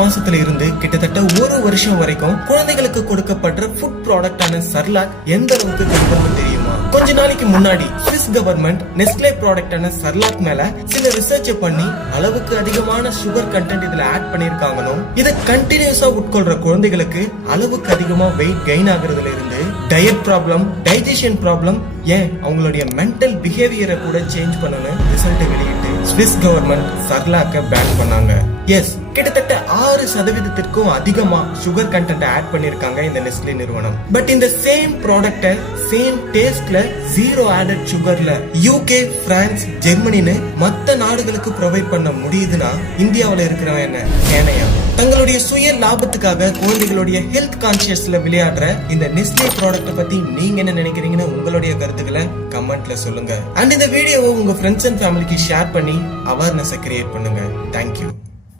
மாசத்துல இருந்து கிட்டத்தட்ட 1 வருஷம் வரைக்கும் குழந்தைகளுக்கு கொடுக்கப்படுற ஃபுட் ப்ராடக்டான சர்லாக் எந்த அளவுக்கு கன்ஃபார்ம் தெரியுமா? கொஞ்ச நாளைக்கு முன்னாடி ஸ்விஸ் கவர்மெண்ட் நெஸ்லே ப்ராடக்டான சர்லாக் மேல சில ரிசர்ச் பண்ணி அளவுக்கு அதிகமான சுகர் கண்டென்ட் இதுல ஆட் பண்ணிருக்காங்கன்னு, இதை கண்டினியூஸா உட்கொள்ற குழந்தைகளுக்கு அளவுக்கு அதிகமா வெயிட் கெயின் ஆகுறதுல இருந்து டயட் ப்ராப்ளம், டைஜஷன் ப்ராப்ளம், ஏன் அவங்களுடைய மென்டல் பிஹேவியரை கூட சேஞ்ச் பண்ணணும் ரிசல்ட் வெளியிட்டு ஸ்விஸ் கவர்மெண்ட் சர்லாக்க பேன் பண்ணாங்க. எஸ், கிட்டத்தட்ட 6% அதிகமா சுகர் கண்டென்ட் ஆட் பண்ணிருக்காங்க இந்த நெஸ்லே நிறுவனம். பட் இந்த சேம் ப்ராடக்ட சேம் டேஸ்ட்ல 0 ஆடட் சுகர்ல UK, பிரான்ஸ், ஜெர்மனின்னு மத்த நாடுகளுக்கு ப்ரொவைட் பண்ண முடியுதுன்னா இந்தியாவில இருக்கிறவன் என்ன கேனையா? தங்களுடைய சுய லாபத்துக்காக குழந்தைகளுடைய ஹெல்த் கான்சியஸ்ல விளையாடுற இந்த நெஸ்லே ப்ராடக்ட் பத்தி நீங்க என்ன நினைக்கிறீங்கன்னு உங்களுடைய கருத்துக்களை கமெண்ட்ல சொல்லுங்க. அண்ட் இந்த வீடியோவை உங்க ஃப்ரெண்ட்ஸ் அண்ட் ஃபேமிலிக்கு ஷேர் பண்ணி அவேர்னஸ் கிரியேட் பண்ணுங்க. தேங்க்யூ.